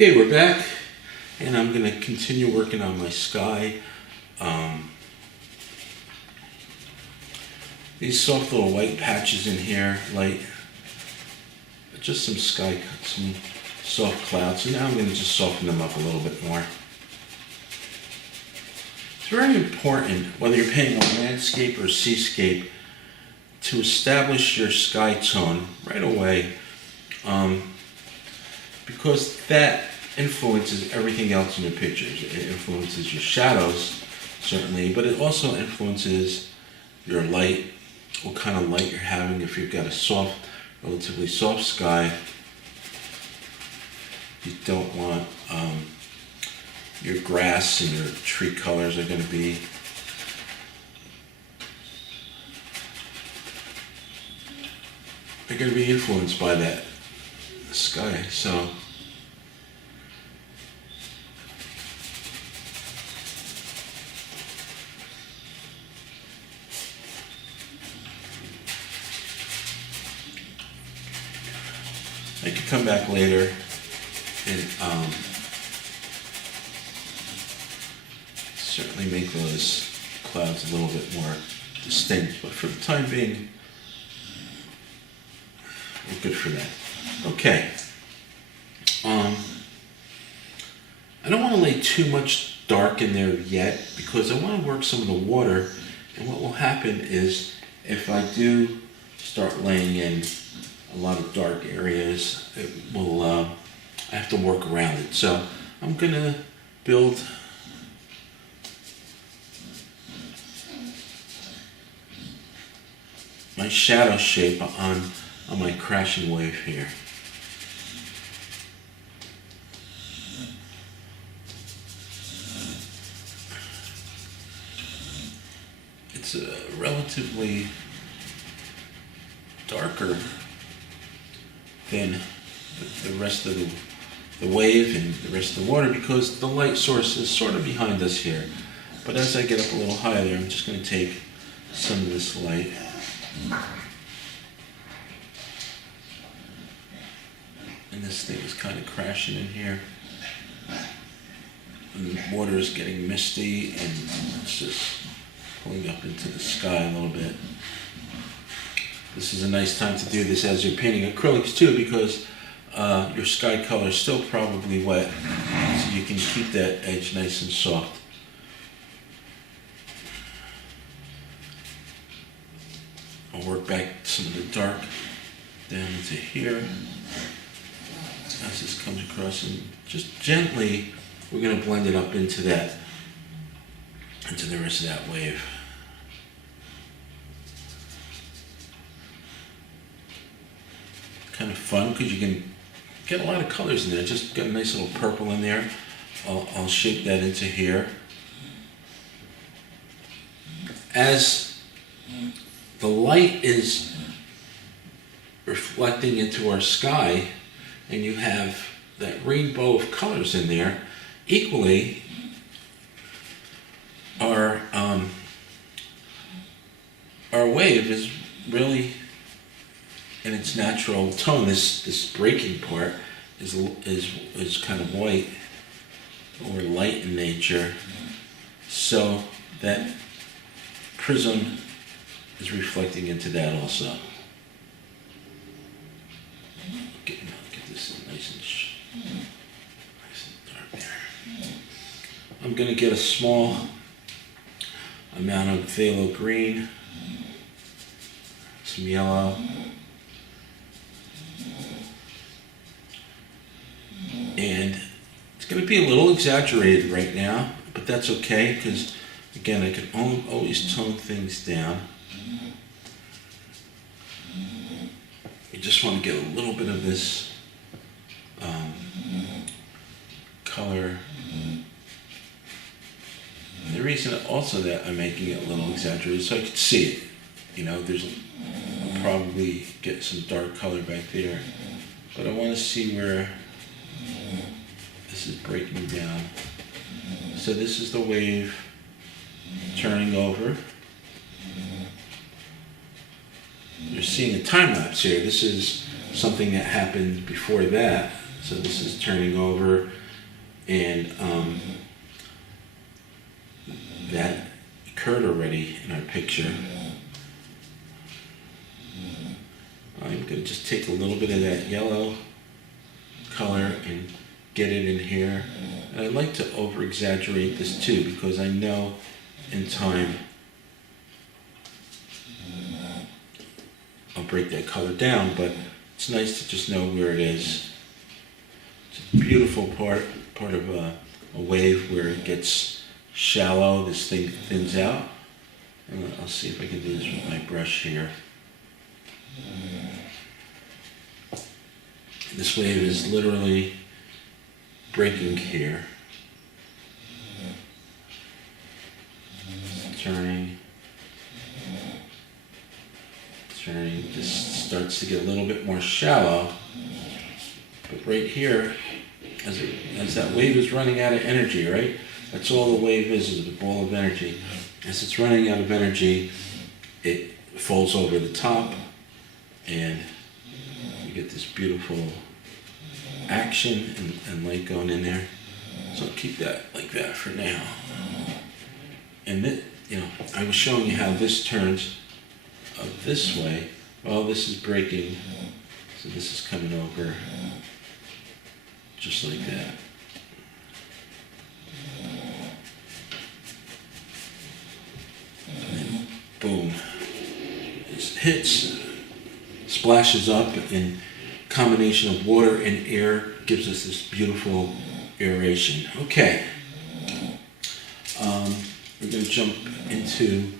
Okay, we're back, and I'm going to continue working on my sky. These soft little white patches in here, light, just some sky, some soft clouds. So now I'm going to just soften them up a little bit more. It's very important, whether you're painting a landscape or seascape, to establish your sky tone right away, because that influences everything else in your pictures. It influences your shadows, certainly, but it also influences your light, what kind of light you're having. If you've got a soft, relatively soft sky, you don't want your grass and your tree colors are going to be influenced by that sky. So I could come back later and certainly make those clouds a little bit more distinct, but for the time being, we're good for that. Okay. I don't want to lay too much dark in there yet because I want to work some of the water, and what will happen is if I do start laying in a lot of dark areas, it will, I have to work around it. So I'm going to build my shadow shape on my crashing wave here. It's relatively darker than the rest of the wave and the rest of the water because the light source is sort of behind us here. But as I get up a little higher, I'm just going to take some of this light and this thing is kind of crashing in here. And the water is getting misty and it's just pulling up into the sky a little bit. This is a nice time to do this as you're painting acrylics too, because your sky color is still probably wet, so you can keep that edge nice and soft. I'll work back some of the dark down into here as this comes across, and just gently we're going to blend it up into the rest of that wave. Kind of fun because you can get a lot of colors in there. Just got a nice little purple in there. I'll shape that into here. As the light is reflecting into our sky and you have that rainbow of colors in there, equally our wave is really in its natural tone. This breaking part is kind of white or light in nature, so that prism is reflecting into that also. Get this nice and dark there. I'm going to get a small amount of phthalo green, some yellow, and it's going to be a little exaggerated right now, but that's okay because, again, I can always tone things down. You just want to get a little bit of this color. And the reason also that I'm making it a little exaggerated so I can see it. You know, I'll probably get some dark color back there, but I want to see where this is breaking down. So this is the wave turning over. You're seeing a time lapse here. This is something that happened before that. So this is turning over, and that occurred already in our picture. I'm going to just take a little bit of that yellow color and get it in here. And I like to over exaggerate this too, because I know in time I'll break that color down, but it's nice to just know where it is. It's a beautiful part of a wave where it gets shallow, this thing thins out. And I'll see if I can do this with my brush here. This wave is literally breaking here. Turning. This starts to get a little bit more shallow. But right here, as that wave is running out of energy, right? That's all the wave is a ball of energy. As it's running out of energy, it folds over the top, and you get this beautiful action and light going in there. So I'll keep that like that for now. And then, I was showing you how this turns this way. Well, this is breaking, so this is coming over just like that. And then, boom. It hits, splashes up, and combination of water and air gives us this beautiful aeration. Okay. We're going to jump into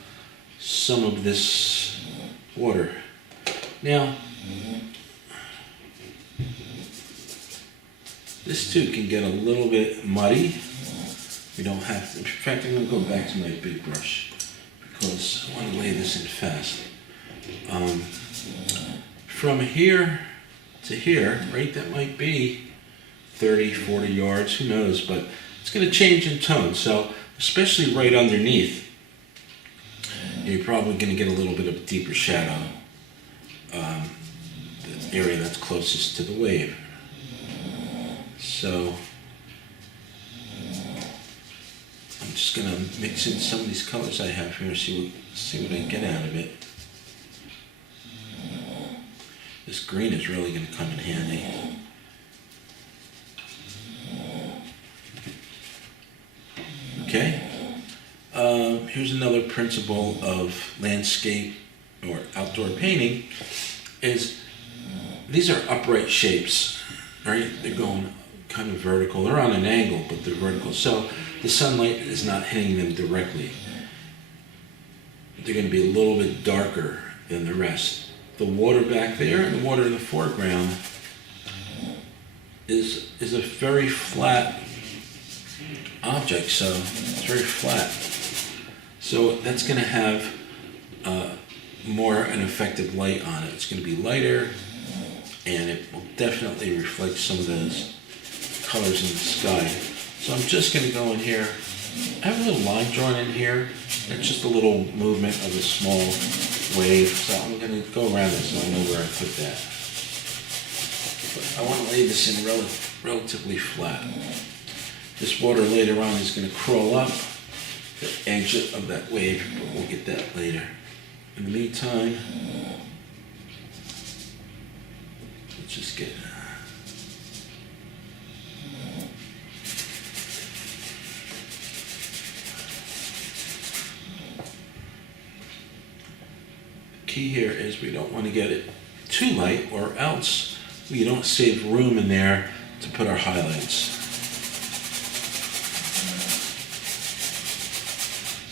some of this water. Now, this too can get a little bit muddy. We don't have to. In fact, I'm going to go back to my big brush because I want to lay this in fast. From here to here, right, that might be 30, 40 yards, who knows, but it's going to change in tone. So, especially right underneath, you're probably going to get a little bit of a deeper shadow, the area that's closest to the wave. So, I'm just going to mix in some of these colors I have here, see what I get out of it. This green is really going to come in handy. Okay. Here's another principle of landscape or outdoor painting, is these are upright shapes, right? They're going kind of vertical. They're on an angle, but they're vertical. So the sunlight is not hitting them directly. They're going to be a little bit darker than the rest. The water back there and the water in the foreground is a very flat object, so it's very flat. So that's going to have more an effective light on it. It's going to be lighter, and it will definitely reflect some of those colors in the sky. So I'm just going to go in here. I have a little line drawn in here. It's just a little movement of a small wave. So I'm going to go around it so I know where I put that. But I want to lay this in relatively flat. This water later on is going to crawl up the edge of that wave, but we'll get that later. In the meantime, let's just get the key here is we don't want to get it too light, or else we don't save room in there to put our highlights.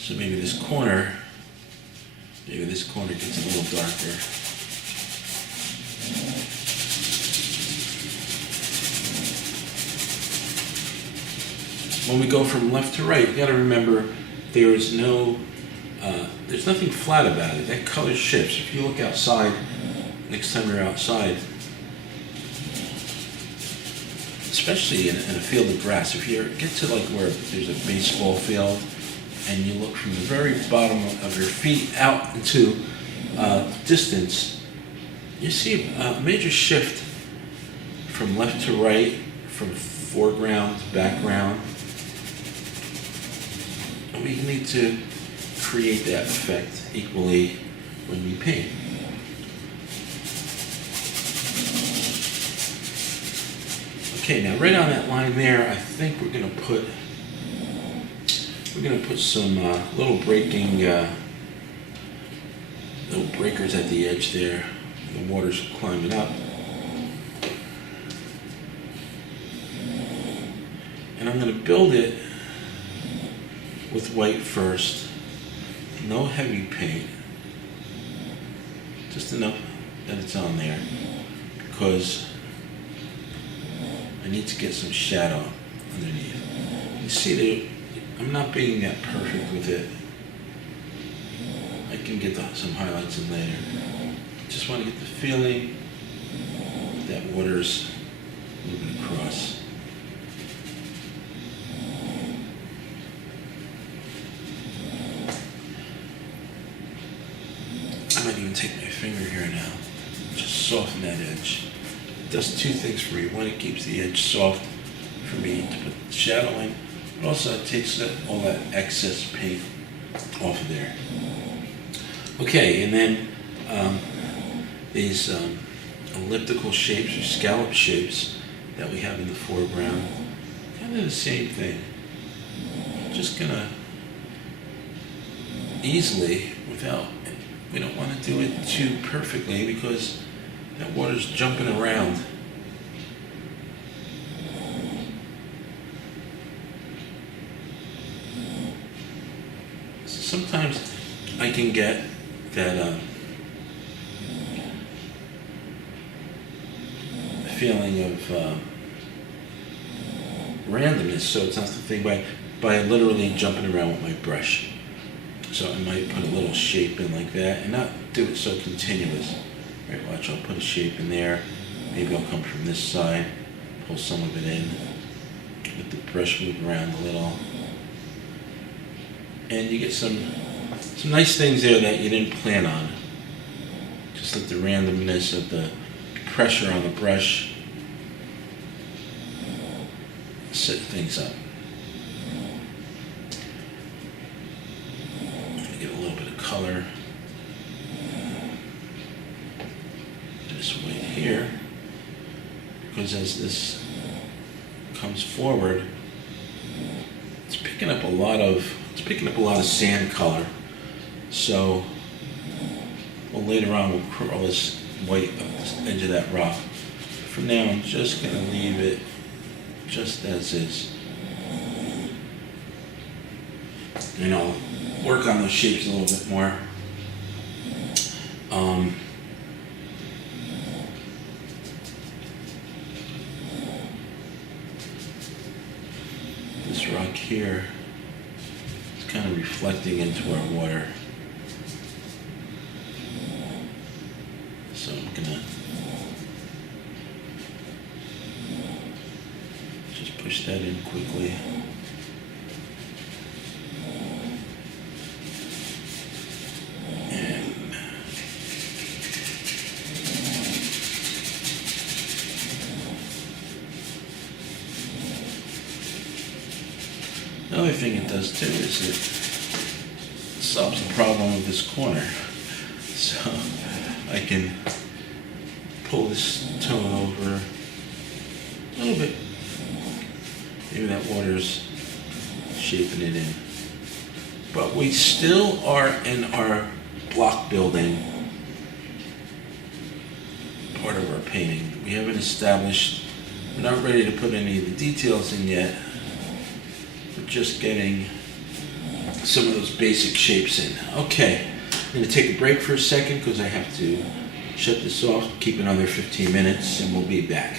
So maybe this corner gets a little darker. When we go from left to right, you got to remember there's nothing flat about it. That color shifts. If you look outside, next time you're outside, especially in a field of grass, if you get to like where there's a baseball field, and you look from the very bottom of your feet out into distance, you see a major shift from left to right, from foreground to background. We need to create that effect equally when we paint. Okay, now right on that line there, I think we're gonna put some little breakers at the edge there. The water's climbing up. And I'm gonna build it with white first. No heavy paint. Just enough that it's on there, because I need to get some shadow underneath. You see that I'm not being that perfect with it. I can get some highlights in later. Just want to get the feeling that water's moving across. I might even take my finger here now, just soften that edge. It does two things for me. One, it keeps the edge soft for me to put the shadow in, but also it takes all that excess paint off of there. Okay, and then these elliptical shapes or scallop shapes that we have in the foreground, kind of the same thing. Just gonna easily, we don't want to do it too perfectly because that water's jumping around. Sometimes I can get that feeling of randomness, so it's not the thing by literally jumping around with my brush. So I might put a little shape in like that and not do it so continuous. All right, watch, I'll put a shape in there. Maybe I'll come from this side, pull some of it in, let the brush move around a little. And you get some nice things there that you didn't plan on. Just let the randomness of the pressure on the brush set things up. Get a little bit of color. This white here, because as this comes forward, it's picking up a lot of sand color. So, well, later on we'll curl this white up the edge of that rock. For now, I'm just going to leave it just as is. And I'll work on those shapes a little bit more. This rock here is kind of reflecting into our water. So I'm gonna just push that in quickly. Another thing it does too is it solves the problem of this corner. So I can pull this tone over a little bit. Maybe that water's shaping it in. But we still are in our block building part of our painting. We haven't established, we're not ready to put any of the details in yet. We're just getting some of those basic shapes in. Okay, I'm going to take a break for a second because I have to shut this off, keep another 15 minutes, and we'll be back.